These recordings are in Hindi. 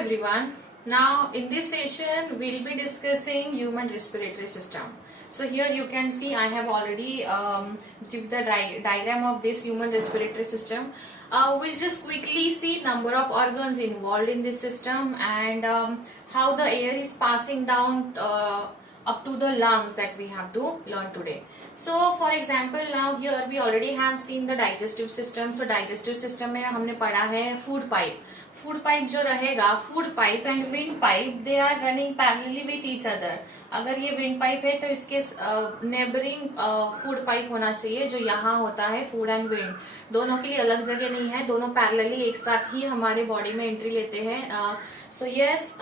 everyone. Now in this session we'll be discussing human respiratory system. So here you can see I have already give the diagram of this human respiratory system. We'll just quickly see number of organs involved in this system and how the air is passing down up to the lungs that we have to learn today. So for example now here we already have seen the digestive system. So digestive system में हमने पढ़ा है food pipe. फूड पाइप जो रहेगा, food pipe and wind pipe they are running parallelly with each other. अगर ये विंड पाइप है तो इसके नेबरिंग फूड पाइप होना चाहिए जो यहाँ होता है. फूड एंड विंड दोनों के लिए अलग जगह नहीं है, दोनों पैरेलली एक साथ ही हमारे बॉडी में एंट्री लेते हैं. सो यस,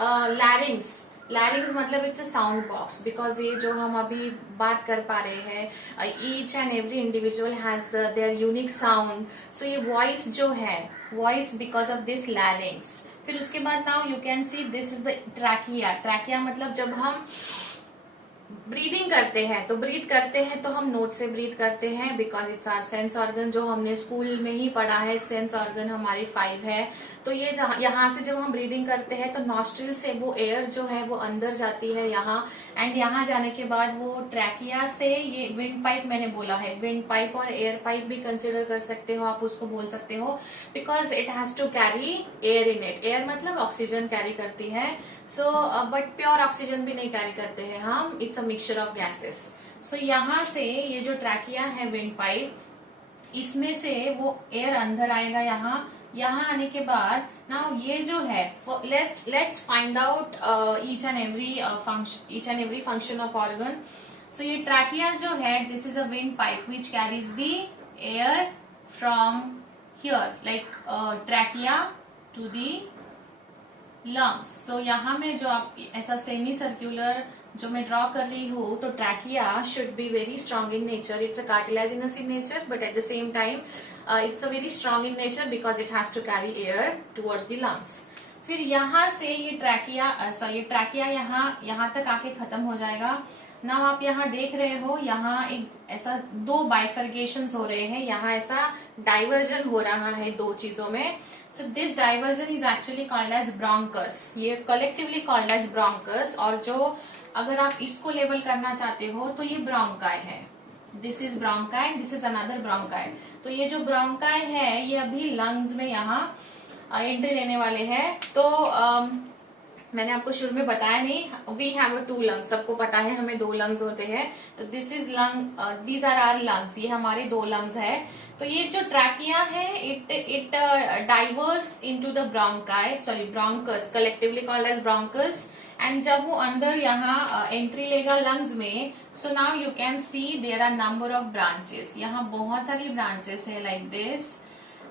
लैरिंग्स मतलब it's a sound box, because ये जो हम अभी बात कर पा रहे हैं, each and every individual has their unique sound. So ये वॉइस जो है, voice because of this larynx. फिर उसके बाद now you can see this is the trachea. Trachea मतलब जब हम ब्रीदिंग करते हैं तो ब्रीथ करते हैं तो हम नोट से ब्रीथ करते हैं, because it's our sense organ. जो हमने स्कूल में ही पढ़ा है, सेंस ऑर्गन हमारी 5 है. तो ये यहाँ से जब हम ब्रीदिंग करते हैं तो नॉस्ट्रिल से वो एयर जो है वो अंदर जाती है यहाँ, एंड यहाँ जाने के बाद वो ट्रैकिया से ये विंड पाइप मैंने बोला है, विंड पाइप और एयर पाइप भी कंसिडर कर सकते हो आप, उसको बोल सकते हो, because it has to carry air in it. Air मतलब ऑक्सीजन कैरी करती है. सो बट प्योर ऑक्सीजन भी नहीं कैरी करते हैं हम, it's a mixture of gases. So यहाँ से ये जो ट्रैकिया है विंड पाइप, इसमें से वो एयर अंदर आएगा यहाँ आने के बाद नाउ ये जो है let's find out each and every function of organ. So ये ट्रैकिया जो है, this is a wind pipe which carries the air from here like trachea to the lungs. So यहाँ में जो आप ऐसा सेमी सर्क्यूलर जो मैं ड्रॉ कर रही हूँ, तो trachea should be very strong in nature. It's a cartilaginous in nature but at the same time it's a very strong in nature because it has to carry air towards the lungs. फिर यहाँ से ये ट्रैकिया यहाँ तक आके खत्म हो जाएगा. नाउ आप यहाँ देख रहे हो, यहाँ एक ऐसा 2 बाइफर्गेशंस हो रहे हैं, यहाँ ऐसा डाइवर्जन हो रहा है 2 चीजों में. So this diversion is actually called as bronchus. ये कलेक्टिवली कॉल्ड एज ब्रोंकस. और जो अगर आप इसको लेबल करना चाहते हो तो ये ब्रोंकाई है. This is bronchi, this is another bronchi. तो ये जो ब्रोंकाई है ये अभी लंग्स में यहाँ एंट्री लेने वाले हैं. तो मैंने आपको शुरू में बताया नहीं, वी हैव 2 लंग्स. सबको पता है हमें 2 लंग्स होते हैं. तो this is lung, these are our lungs. ये हमारे 2 लंग्स है. तो ये जो ट्रैकिया है it diverse into the bronchus, collectively called as bronchus. And जब वो अंदर यहाँ एंट्री लेगा लंग्स में, so now you can see there are number of branches. यहाँ बहुत सारी ब्रांचेस है लाइक दिस.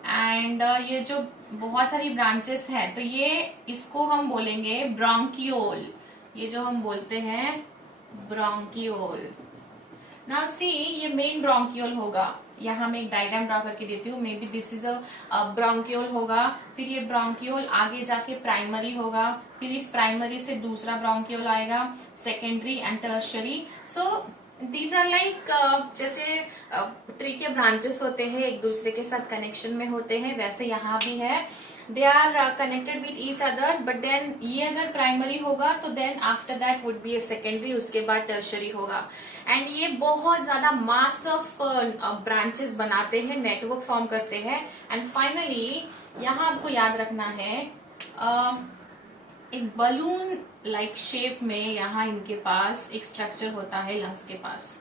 एंड ये जो बहुत सारी ब्रांचेस है तो ये इसको हम बोलेंगे ब्रोंकियोल. ये जो हम बोलते हैं ब्रोंकियोल. नाउ सी ये मेन ब्रोंकियोल होगा. यहाँ मैं एक डायग्राम ड्रॉ करके देती हूँ. May be this is a bronchiole होगा. फिर ये ब्रोंकियोल आगे जाके प्राइमरी होगा. फिर इस प्राइमरी से दूसरा ब्रोंकियोल आएगा, secondary and tertiary. So these are like जैसे ट्री के ब्रांचेस होते हैं, एक दूसरे के साथ कनेक्शन में होते हैं, वैसे यहाँ भी है. They are connected with each other. But then ये अगर प्राइमरी होगा तो then after that would be a secondary, उसके बाद टर्शियरी होगा. एंड ये बहुत ज्यादा मास ऑफ ब्रांचेस बनाते हैं, नेटवर्क फॉर्म करते हैं. एंड फाइनली यहाँ आपको याद रखना है एक बलून लाइक शेप में यहाँ इनके पास एक स्ट्रक्चर होता है लंग्स के पास.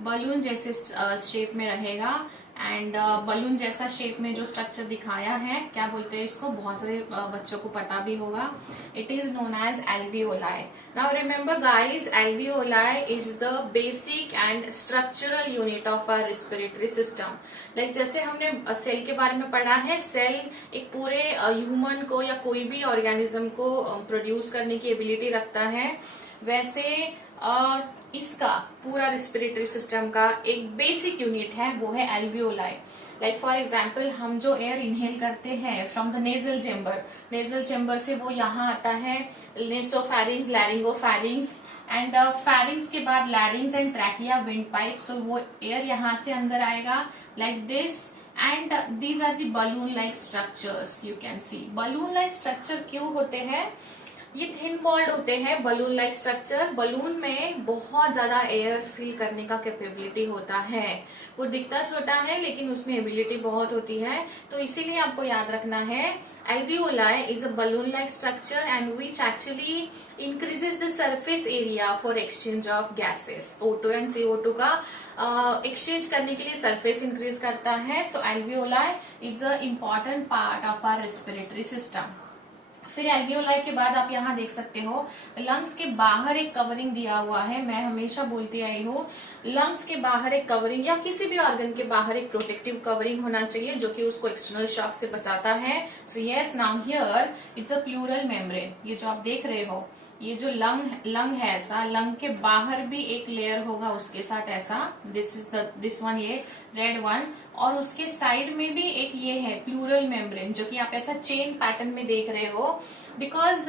बलून जैसे शेप में रहेगा. एंड बलून जैसा शेप में जो स्ट्रक्चर दिखाया है, क्या बोलते हैं इसको, बहुत सारे बच्चों को पता भी होगा. It is known as alveoli. Now remember guys, alveoli is the basic and structural unit of our respiratory system. Like जैसे हमने सेल के बारे में पढ़ा है, सेल एक पूरे ह्यूमन को या कोई भी ऑर्गेनिज्म को प्रोड्यूस करने की एबिलिटी रखता है, वैसे इसका पूरा रेस्पिरेटरी सिस्टम का एक बेसिक यूनिट है, वो है एल्वियोलाई. लाइक फॉर एग्जाम्पल हम जो एयर इनहेल करते हैं फ्रॉम द नेजल चेम्बर से वो यहाँ आता है नेसोफैरिंग्स, लैरिंगोफैरिंग्स एंड फैरिंग्स के बाद larynx and trachea wind pipe. So वो एयर यहाँ से अंदर आएगा like this and these are the balloon like structures. You can see balloon like structure क्यों होते हैं, ये थिन वॉल्ड होते हैं. बलून लाइक स्ट्रक्चर, बलून में बहुत ज्यादा एयर फिल करने का कैपेबिलिटी होता है. वो दिखता छोटा है लेकिन उसमें एबिलिटी बहुत होती है. तो इसीलिए आपको याद रखना है alveoli is a balloon like structure and which actually increases the surface area for exchange of gases. O2 and CO2 का एक्सचेंज करने के लिए सरफेस इंक्रीज करता है. सो alveoli is a important part of our respiratory system. फिर एल्वियोलाई के बाद आप यहाँ देख सकते हो लंग्स के बाहर एक कवरिंग दिया हुआ है. मैं हमेशा बोलती आई हूँ लंग्स के बाहर एक कवरिंग या किसी भी ऑर्गन के बाहर एक प्रोटेक्टिव कवरिंग होना चाहिए जो कि उसको एक्सटर्नल शॉक से बचाता है. So yes, now here it's a pleural membrane. ये जो आप देख रहे हो, ये जो लंग है ऐसा, लंग के बाहर भी एक लेयर होगा उसके साथ ऐसा. दिस वन, ये रेड वन, और उसके साइड में भी एक ये है प्लूरल मेम्ब्रेन जो कि आप ऐसा चेन पैटर्न में देख रहे हो. बिकॉज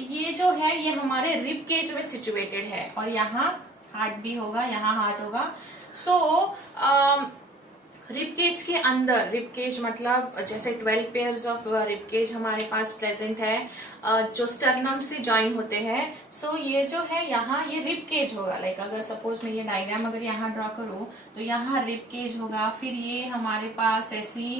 ये जो है ये हमारे रिब केज में सिचुएटेड है और यहाँ हार्ट भी होगा, यहाँ हार्ट होगा. सो रिब केज के अंदर, रिब केज मतलब जैसे 12 पेयर्स ऑफ रिब केज हमारे पास प्रेजेंट है जो स्टर्नम से ज्वाइन होते हैं. सो ये जो है यहाँ ये रिब केज होगा. लाइक अगर सपोज मैं ये डायग्राम अगर यहाँ ड्रॉ करूँ तो यहाँ रिब केज होगा. फिर ये हमारे पास ऐसी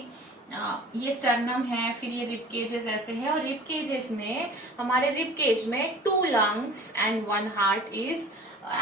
ये स्टर्नम है, फिर ये रिब केजेस ऐसे है. और रिब केजेस में हमारे रिब केज में 2 lungs and 1 heart is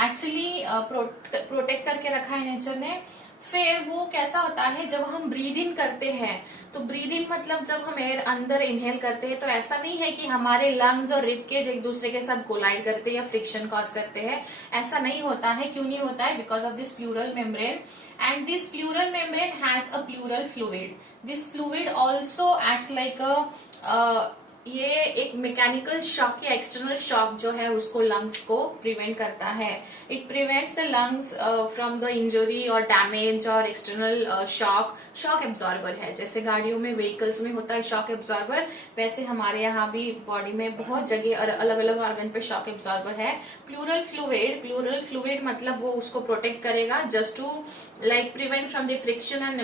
actually protect करके रखा है नेचर ने. फिर वो कैसा होता है जब हम ब्रीद इन करते हैं, तो ब्रीद इन मतलब जब हम एयर अंदर इनहेल करते हैं तो ऐसा नहीं है कि हमारे लंग्स और रिब केज एक दूसरे के साथ कोलाइड करते हैं या फ्रिक्शन कॉज करते हैं. ऐसा नहीं होता है. क्यों नहीं होता है? Because of this pleural membrane. And this pleural membrane has a pleural fluid. This fluid also acts like अ, ये एक मैकेनिकल शॉक या एक्सटर्नल शॉक जो है उसको लंग्स को प्रिवेंट करता है. It prevents the lungs from the injury और डैमेज और एक्सटर्नल शॉक. शॉक एब्जॉर्बर है, जैसे गाड़ियों में व्हीकल्स में होता है शॉक एब्जॉर्बर, वैसे हमारे यहाँ भी बॉडी में बहुत जगह और अलग अलग ऑर्गन पे शॉक एब्जॉर्बर है. प्लूरल फ्लूइड मतलब वो उसको प्रोटेक्ट करेगा just to like prevent from the friction and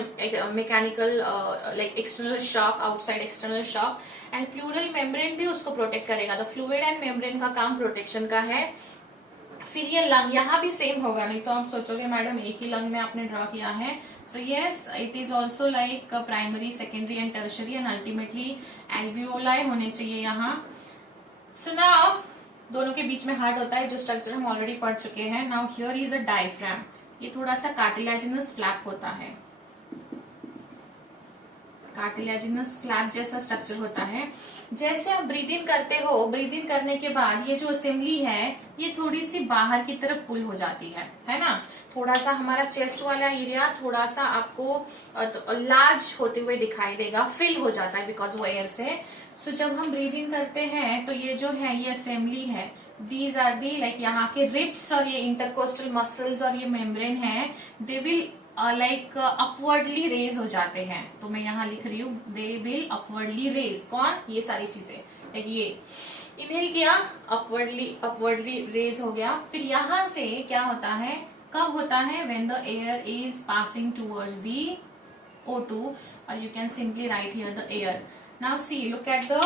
mechanical like external shock, outside external shock. And pleural membrane भी उसको प्रोटेक्ट करेगा. तो फ्लूइड एंड मेम्ब्रेन का काम प्रोटेक्शन का है. फिर ये लंग यहाँ भी सेम होगा, नहीं तो आप सोचोगे मैडम एक ही लंग में आपने ड्रॉ किया है. So yes, it is also like primary, secondary and tertiary and ultimately alveoli होने चाहिए यहाँ. सो नाउ दोनों के बीच में हार्ट होता है जो स्ट्रक्चर हम ऑलरेडी पढ़ चुके हैं. Now here is a diaphragm. ये थोड़ा सा कार्टिलेजिनस फ्लैप होता है, कार्टिलेजिनस फ्लैप जैसा स्ट्रक्चर होता है. जैसे आप ब्रीद इन करते हो, ब्रीद इन करने के बाद ये जो असेंबली है ये थोड़ी सी बाहर की तरफ पुल हो जाती है ना. थोड़ा सा हमारा चेस्ट वाला एरिया थोड़ा सा आपको लार्ज होते हुए दिखाई देगा, फिल हो जाता है बिकॉज वो एयर से. सो जब हम ब्रीद इन करते हैं तो ये जो है ये असेंबली है. दीज आर दी लाइक यहाँ के रिब्स और ये इंटरकोस्टल मसल्स और ये मेम्ब्रेन है, they will like upwardly raise हो जाते हैं. तो मैं यहाँ लिख रही हूँ दे विल अपवर्डली रेज. कौन? ये सारी चीजें. ये इनहेल किया, अपवर्डली रेज हो गया. फिर यहाँ से क्या होता है, कब होता है? When the air is passing towards the O2 और you can simply write here the air. Now see, look at the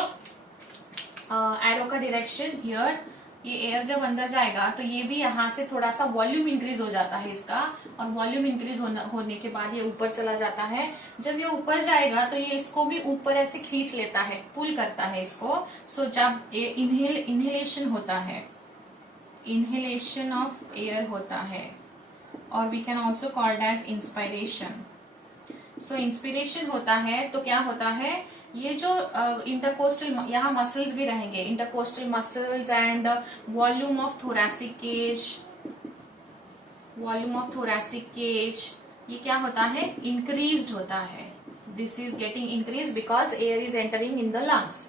arrow का डायरेक्शन हियर. ये एयर जब अंदर जाएगा तो ये भी यहाँ से थोड़ा सा वॉल्यूम इंक्रीज हो जाता है इसका, और वॉल्यूम इंक्रीज होने के बाद ये ऊपर चला जाता है. जब ये ऊपर जाएगा तो ये इसको भी ऊपर ऐसे खींच लेता है, पुल करता है इसको. सो जब ये इनहेलेशन होता है, इनहेलेशन ऑफ एयर होता है, और we can also called as inspiration. So inspiration होता है तो क्या होता है, ये जो इंटरकोस्टल यहाँ मसल्स भी रहेंगे, intercostal muscles and volume of thoracic cage, volume of thoracic cage ये क्या होता है? इंक्रीज्ड होता है. This is getting increase because air is entering in the lungs.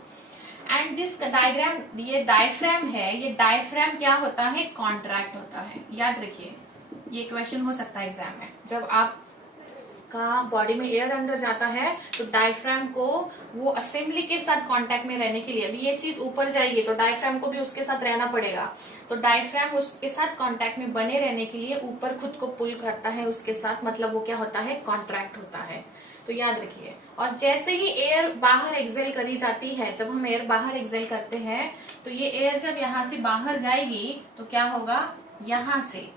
And this diagram, ये डायफ्राम है, ये डायफ्राम क्या होता है? कॉन्ट्रैक्ट होता है. याद रखिए, ये क्वेश्चन हो सकता है एग्जाम में. जब आप का बॉडी में एयर अंदर जाता है तो डायफ्राम को वो असेंबली के साथ कांटेक्ट में रहने के लिए, अभी ये चीज ऊपर जाएगी तो डायफ्राम को भी उसके साथ रहना पड़ेगा. तो डायफ्राम उसके साथ कांटेक्ट में बने रहने के लिए ऊपर खुद को पुल करता है उसके साथ, मतलब वो क्या होता है? कॉन्ट्रैक्ट होता है. तो याद रखिए। और जैसे ही एयर बाहर एक्सेल करी जाती है, जब हम एयर बाहर एक्सेल करते हैं तो ये एयर जब यहाँ से बाहर जाएगी तो क्या होगा, यहाँ से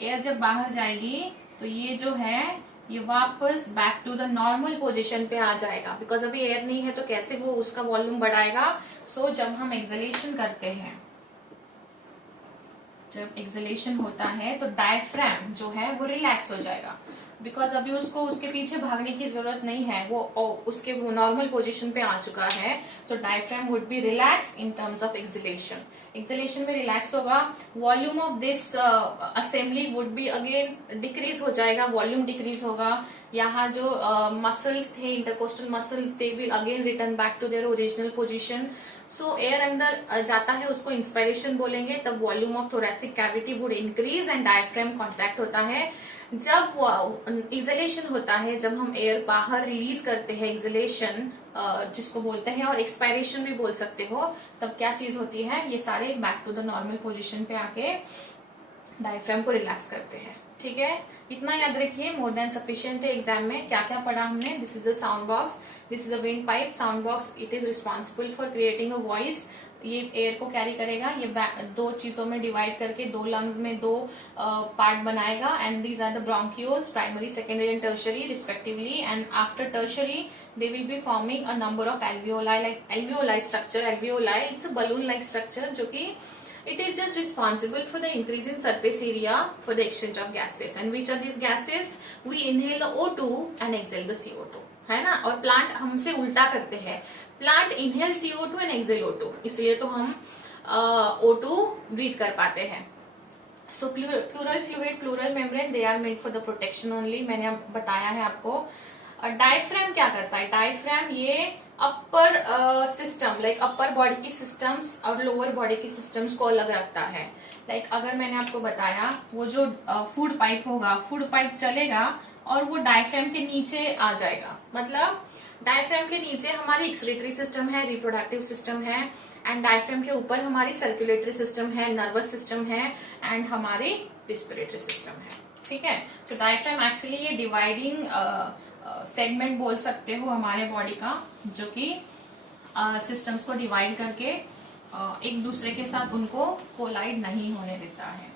एयर जब बाहर जाएगी तो ये जो है ये वापस back to the normal position पे आ जाएगा, बिकॉज अभी एयर नहीं है तो कैसे वो उसका वॉल्यूम बढ़ाएगा। सो जब हम एक्सलेशन करते हैं, जब एक्सलेशन होता है तो डायफ्राम जो है वो रिलैक्स हो जाएगा, बिकॉज अभी उसको उसके पीछे भागने की जरूरत नहीं है, वो उसके नॉर्मल पोजीशन पे आ चुका है। तो diaphragm would be relax in terms of exhalation. Exhalation में रिलैक्स होगा, volume of this assembly would be again decrease हो जाएगा, वॉल्यूम डिक्रीज होगा। यहाँ जो मसल्स थे, intercostal muscles, they will again return back to their original position. So air अंदर जाता है, उसको इंस्पायरेशन बोलेंगे, तब volume of thoracic cavity would increase and diaphragm contract होता है। जब इजोलेशन होता है, जब हम एयर बाहर रिलीज करते हैं, एक्सलेशन जिसको बोलते हैं, और एक्सपायरेशन भी बोल सकते हो, तब क्या चीज होती है, ये सारे back to the normal position पे आके डायफ्राम को रिलैक्स करते हैं। ठीक है, इतना याद रखिए, मोर देन सफिशिएंट है। एग्जाम में क्या क्या पढ़ा हमने, this is the sound box, this is a wind pipe. Sound box it is responsible for creating a voice, ये एयर को कैरी करेगा, ये दो चीजों में डिवाइड करके दो लंग्स में दो पार्ट बनाएगा, and these are the bronchioles, primary, secondary and tertiary respectively, and after tertiary they will be forming a number of alveoli, like alveoli structure. Alveoli, it's a balloon like structure जो कि it is just responsible for the increase in surface area for the exchange of gases. And which are these gases? We inhale the O2 and exhale the CO2, है ना। और प्लांट हमसे उल्टा करते हैं, plant inhale CO2 and Excel O2, इसलिए तो हम O2 ब्रीथ कर पाते हैं। So pleural fluid, pleural membrane, they are made for the protection only, मैंने बताया है आपको। डायफ्राम क्या करता है, डायफ्राम ये अपर सिस्टम, लाइक अपर बॉडी की सिस्टम्स और लोअर बॉडी की सिस्टम्स को अलग रखता है। लाइक अगर मैंने आपको बताया, वो जो फूड पाइप होगा, फूड पाइप चलेगा और वो डायफ्राम के नीचे आ जाएगा, मतलब डायफ्राम के नीचे हमारी एक्सक्रीटरी सिस्टम है, रिप्रोडक्टिव सिस्टम है, एंड डायफ्राम के ऊपर हमारी सर्कुलेटरी सिस्टम है, नर्वस सिस्टम है, एंड हमारी रिस्पिरेटरी सिस्टम है। ठीक है, तो डायफ्राम एक्चुअली ये डिवाइडिंग सेगमेंट बोल सकते हो हमारे बॉडी का, जो कि सिस्टम्स को डिवाइड करके एक दूसरे के साथ उनको कोलाइड नहीं होने देता है।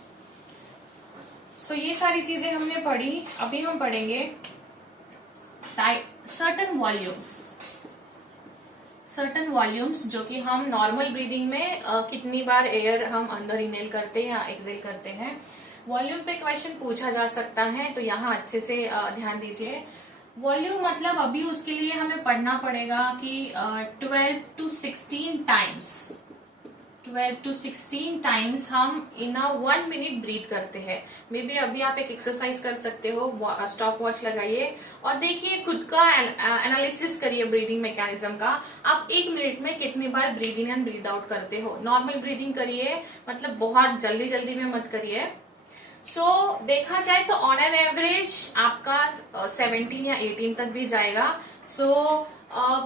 सो ये सारी चीजें हमने पढ़ी। अभी हम पढ़ेंगे सर्टन वॉल्यूम्स जो कि हम नॉर्मल ब्रीदिंग में कितनी बार एयर हम अंदर इनहेल करते हैं या एक्सहेल करते हैं। वॉल्यूम पे क्वेश्चन पूछा जा सकता है, तो यहाँ अच्छे से ध्यान दीजिए। वॉल्यूम मतलब अभी उसके लिए हमें पढ़ना पड़ेगा कि 12 to 16 टाइम्स हम इन अ 1 मिनट ब्रीथ करते हैं। मे बी अभी आप एक एक्सरसाइज कर सकते हो, स्टॉप वॉच लगाइए और देखिए, खुद का एनालिसिस करिए ब्रीदिंग मैकेनिज्म का। आप 1 मिनट में कितनी बार breathe in and breathe out करते हो। नॉर्मल ब्रीदिंग करिए, मतलब बहुत जल्दी जल्दी में मत करिए। सो देखा जाए तो ऑन एन एवरेज आपका 17 या 18 तक भी जाएगा। सो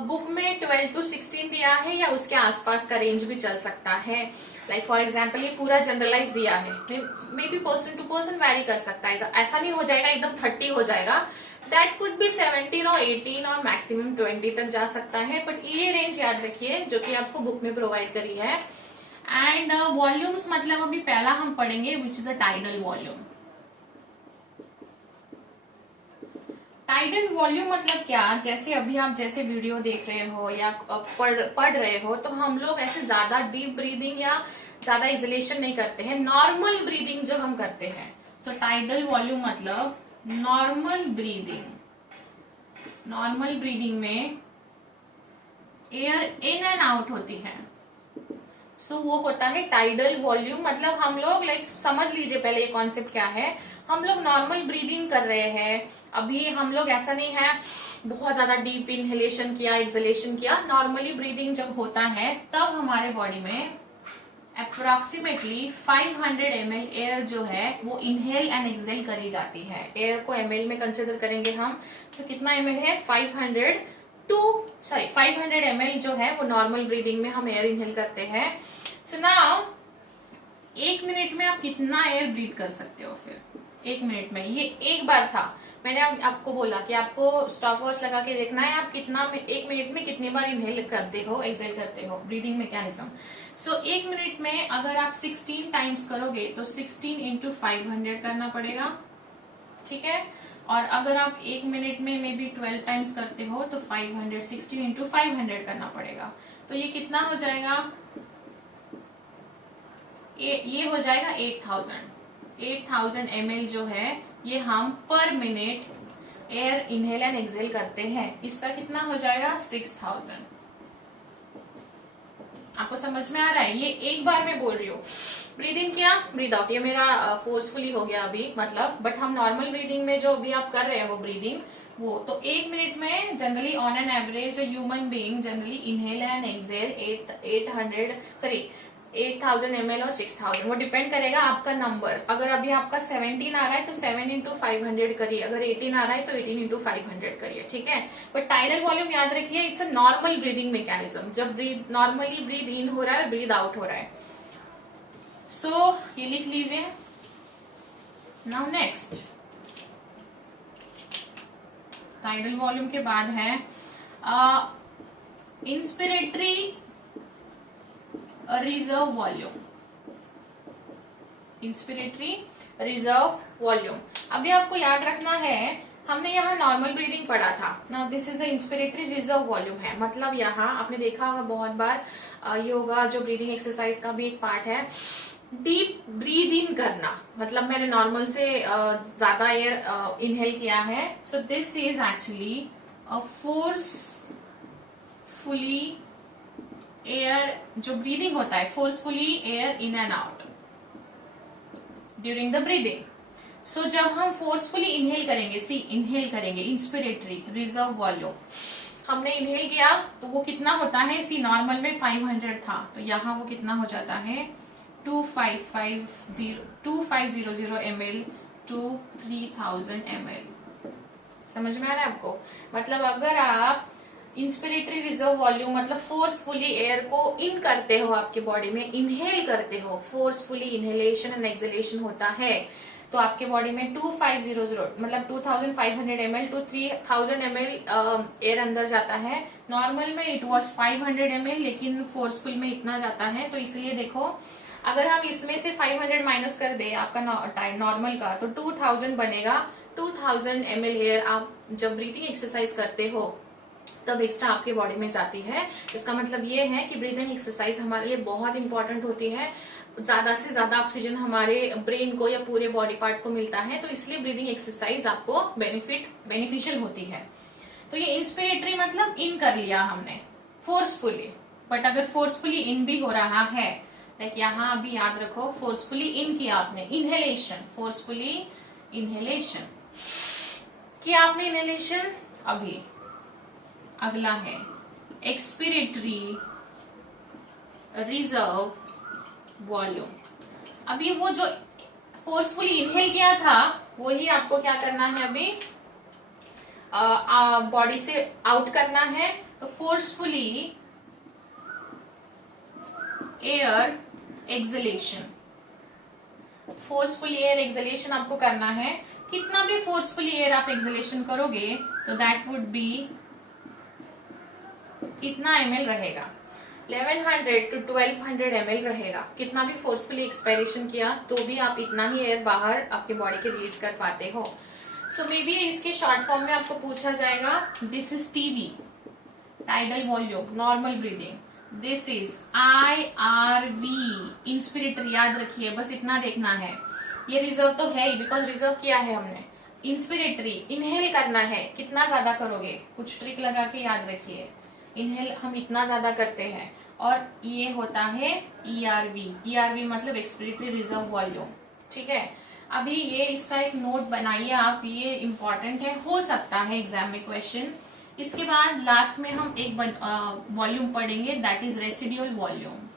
बुक में 12 to 16 दिया है, या उसके आसपास का रेंज भी चल सकता है। लाइक फॉर एग्जाम्पल ये पूरा जनरलाइज दिया है, may be person to person vary कर सकता है, ऐसा नहीं हो जाएगा एकदम 30 हो जाएगा। दैट कुड बी 17 और 18 और मैक्सिमम 20 तक जा सकता है, बट ये रेंज याद रखिए जो कि आपको बुक में प्रोवाइड करी है। एंड वॉल्यूम्स मतलब अभी पहला हम पढ़ेंगे which is a tidal volume. Tidal volume मतलब क्या, जैसे अभी आप जैसे वीडियो देख रहे हो या पढ़ रहे हो, तो हम लोग ऐसे ज्यादा डीप ब्रीदिंग या ज्यादा एक्सलेशन नहीं करते हैं, नॉर्मल ब्रीदिंग जो हम करते हैं। सो टाइडल वॉल्यूम मतलब नॉर्मल ब्रीदिंग में एयर इन एंड आउट होती है। सो वो होता है टाइडल वॉल्यूम। मतलब हम लोग लाइक समझ लीजिए पहले ये कॉन्सेप्ट क्या है। हम लोग नॉर्मल ब्रीदिंग कर रहे हैं, अभी हम लोग ऐसा नहीं है बहुत ज्यादा डीप इनहेलेशन किया, एक्सहेलेशन किया। नॉर्मली ब्रीदिंग जब होता है तब हमारे बॉडी में अप्रोक्सीमेटली 500 ml एयर जो है वो इनहेल एंड एक्सहेल करी जाती है। एयर को ml में कंसिडर करेंगे हम। तो कितना ml है, 500 ml जो है वो नॉर्मल ब्रीदिंग में हम एयर इनहेल करते हैं। सो नाउ 1 मिनट में आप कितना एयर ब्रीथ कर सकते हो। फिर 1 मिनट में ये एक बार था, मैंने आपको बोला कि आपको स्टॉप वॉच लगा के देखना है आप कितना 1 मिनट में कितनी बार इनहेल करते हो, एक्सेल करते हो, ब्रीदिंग मैकेनिज्म। सो 1 मिनट में अगर आप 16 टाइम्स करोगे तो 16 इंटू 500 करना पड़ेगा, ठीक है। और अगर आप 1 मिनट में मे बी 12 टाइम्स करते हो तो 500, 16 इंटू 500 करना पड़ेगा। तो ये कितना हो जाएगा, ये हो जाएगा 8000 ml जो है ये हम per minute air inhale and exhale करते हैं। इसका कितना हो जाएगा 6000। आपको समझ में आ रहा है? ये एक बार मैं बोल रही हूँ। ब्रीद इन किया, ब्रीद आउट, ये मेरा फोर्सफुली हो गया अभी मतलब, बट हम नॉर्मल ब्रीदिंग में जो अभी आप कर रहे हो ब्रीदिंग वो तो 1 मिनट में generally on an average human being generally inhale and exhale 8000 ml और 6000, वो डिपेंड करेगा आपका नंबर। अगर अभी आपका 17 आ रहा है तो 7 इंटू 500 करिए, अगर 18 आ रहा है तो 18 इंटू 500 करिए, ठीक है। बट टाइडल वॉल्यूम याद रखिए, it's a normal breathing mechanism, जब नॉर्मली ब्रीद इन हो रहा है, ब्रीद आउट हो रहा है। सो ये लिख लीजिए। नाउ नेक्स्ट टाइडल वॉल्यूम के बाद है inspiratory reserve volume. Inspiratory reserve volume अभी आपको याद रखना है, हमने यहाँ नॉर्मल ब्रीदिंग पढ़ा था। Now this is a inspiratory reserve volume है, मतलब यहाँ आपने देखा होगा बहुत बार, योगा जो ब्रीदिंग एक्सरसाइज का भी एक पार्ट है, डीप ब्रीद इन करना, मतलब मैंने नॉर्मल से ज्यादा एयर इनहेल किया है। So this is actually a forcefully air, जो ब्रीदिंग होता है forcefully air in and out during the breathing. So जब हम फोर्सफुली इनहेल करेंगे, सी इनहेल करेंगे, इंस्पिरेटरी रिजर्व वॉल्यूम हमने इनहेल किया तो वो कितना होता है, सी नॉर्मल में 500 था तो यहाँ वो कितना हो जाता है 2500 ml to 3000 ml। समझ में आ रहा है आपको? मतलब अगर आप इंस्पिरेटरी रिजर्व वॉल्यूम मतलब फोर्सफुली एयर को इन करते हो, आपके बॉडी में इनहेल करते हो, फोर्सफुली इनहेलेशन एंड एक्सहेलेशन होता है, तो आपके बॉडी में 2500 मतलब 2500 ml to 3000 ml एयर अंदर जाता है। नॉर्मल में इट वॉज 500 ml, लेकिन फोर्सफुल में इतना जाता है। तो इसलिए देखो, अगर हम इसमें से 500 माइनस कर दे आपका नॉर्मल का तो 2000 बनेगा। 2000 ml एयर आप जब ब्रीथिंग एक्सरसाइज करते हो तब एक्स्ट्रा आपके बॉडी में जाती है। इसका मतलब ये है कि ब्रीदिंग एक्सरसाइज हमारे लिए बहुत इंपॉर्टेंट होती है, ज्यादा से ज्यादा ऑक्सीजन हमारे ब्रेन को या पूरे बॉडी पार्ट को मिलता है, तो इसलिए ब्रीदिंग एक्सरसाइज आपको बेनिफिशियल होती है। तो ये इंस्पिरेटरी मतलब इन कर लिया हमने फोर्सफुली, बट अगर फोर्सफुली इन भी हो रहा है, लाइक यहाँ अभी याद रखो फोर्सफुली इन किया आपने, इनहेलेशन, फोर्सफुली इनहेलेशन किया आपने, इनहेलेशन। अभी अगला है एक्सपिरेटरी रिजर्व वॉल्यूम। अभी वो जो फोर्सफुली इनहेल किया था वही आपको क्या करना है, अभी बॉडी से आउट करना है। तो forcefully air exhalation, forcefully air exhalation आपको करना है। कितना भी फोर्सफुली एयर आप एक्सहेलेशन करोगे तो दैट वुड बी कितना ml रहेगा, 1100 to 1200 ml रहेगा। कितना भी फोर्सफुली एक्सपायरेशन किया तो भी आप इतना ही एयर बाहर आपके बॉडी के रिलीज कर पाते हो। सो मे बी इसके शॉर्ट फॉर्म में आपको पूछा जाएगा, this is TV tidal volume normal breathing, this is IRV inspiratory, याद रखिए बस इतना देखना है। ये रिजर्व तो है ही, बिकॉज रिजर्व किया है हमने। इंस्पिरेटरी इनहेल करना है, कितना ज्यादा करोगे, कुछ ट्रिक लगा के याद रखिए, इनहेल हम इतना ज्यादा करते हैं। और ये होता है ERV मतलब एक्सपिरेटरी रिजर्व वॉल्यूम, ठीक है। अभी ये इसका एक नोट बनाइए आप, ये इंपॉर्टेंट है, हो सकता है एग्जाम में क्वेश्चन। इसके बाद लास्ट में हम एक वॉल्यूम पढ़ेंगे, that is residual volume.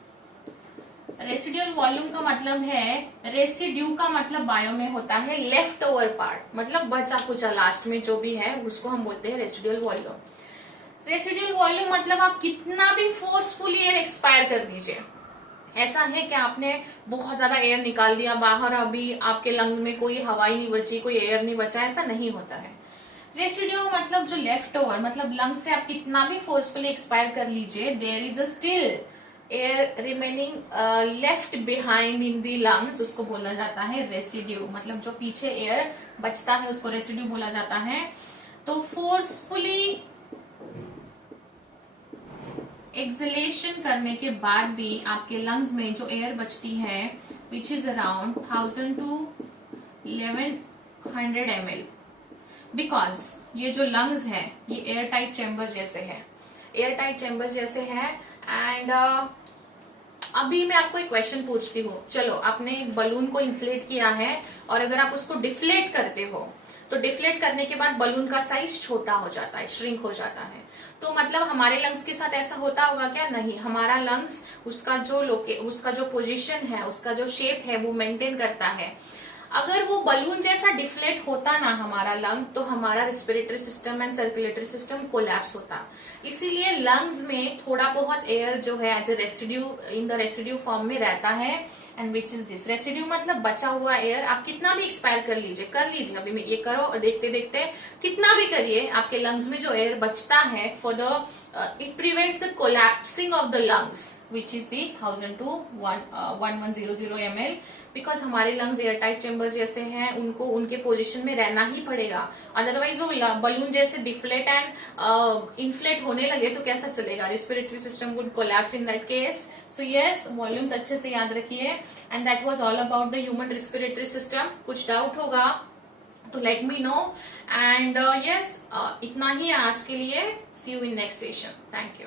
Residual volume का मतलब है, रेसिड्यू का मतलब बायो में होता है लेफ्ट ओवर पार्ट, मतलब बचा कुचा लास्ट में जो भी है उसको हम बोलते हैं रेसिड्यूअल वॉल्यूम। रेसिड्यूअल वॉल्यूम मतलब आप कितना भी फोर्सफुली एयर एक्सपायर कर दीजिए, ऐसा है कि आपने बहुत ज्यादा एयर निकाल दिया बाहर, अभी आपके लंग्स में कोई हवा ही नहीं बची, कोई एयर नहीं बचा, ऐसा नहीं होता है। रेसिड्यू मतलब जो लेफ्ट ओवर, मतलब लंग्स से आप कितना भी फोर्सफुली एक्सपायर कर लीजिए, there is a still air remaining left behind in the lungs, उसको बोला जाता है रेसिड्यू। मतलब जो पीछे एयर बचता है उसको रेसिड्यू बोला जाता है। तो फोर्सफुली एक्सलेशन करने के बाद भी आपके लंग्स में जो एयर बचती है which is around 1000 to 1100 ml, because ये जो लंग्स है ये एयर टाइट चैम्बर जैसे है, एयर टाइट चैम्बर जैसे है। एंड अभी मैं आपको एक क्वेश्चन पूछती हूँ, चलो आपने एक बलून को इन्फ्लेट किया है और अगर आप उसको डिफ्लेट करते हो तो डिफ्लेट करने के बाद बलून का साइज छोटा हो जाता है, श्रिंक हो जाता है। तो मतलब हमारे लंग्स के साथ ऐसा होता होगा क्या? नहीं, हमारा लंग्स उसका जो पोजीशन है, उसका जो शेप है वो मेंटेन करता है। अगर वो बलून जैसा डिफ्लेट होता ना हमारा लंग, तो हमारा respiratory system and circulatory system collapse होता। इसीलिए लंग्स में थोड़ा बहुत एयर जो है as a residue, in the residue form में रहता है। And which is this residue, मतलब बचा हुआ एयर। आप कितना भी एक्सपायर कर लीजिए, अभी मैं ये करो, देखते देखते कितना भी करिए, आपके लंग्स में जो एयर बचता है for the it prevents the collapsing of the lungs which is the 1000 to 1100 ml, because हमारे लंग्स एयर टाइट चैम्बर जैसे हैं, उनको उनके पोजीशन में रहना ही पड़ेगा। अदरवाइज वो बलून जैसे डिफ्लेट एंड इन्फ्लेट होने लगे तो कैसा चलेगा? Respiratory system would collapse in that case. So yes, volumes अच्छे से याद रखिए। And that was all about the human respiratory system. कुछ डाउट होगा तो let me know. And yes, इतना ही आज के लिए। See you in next session. Thank you.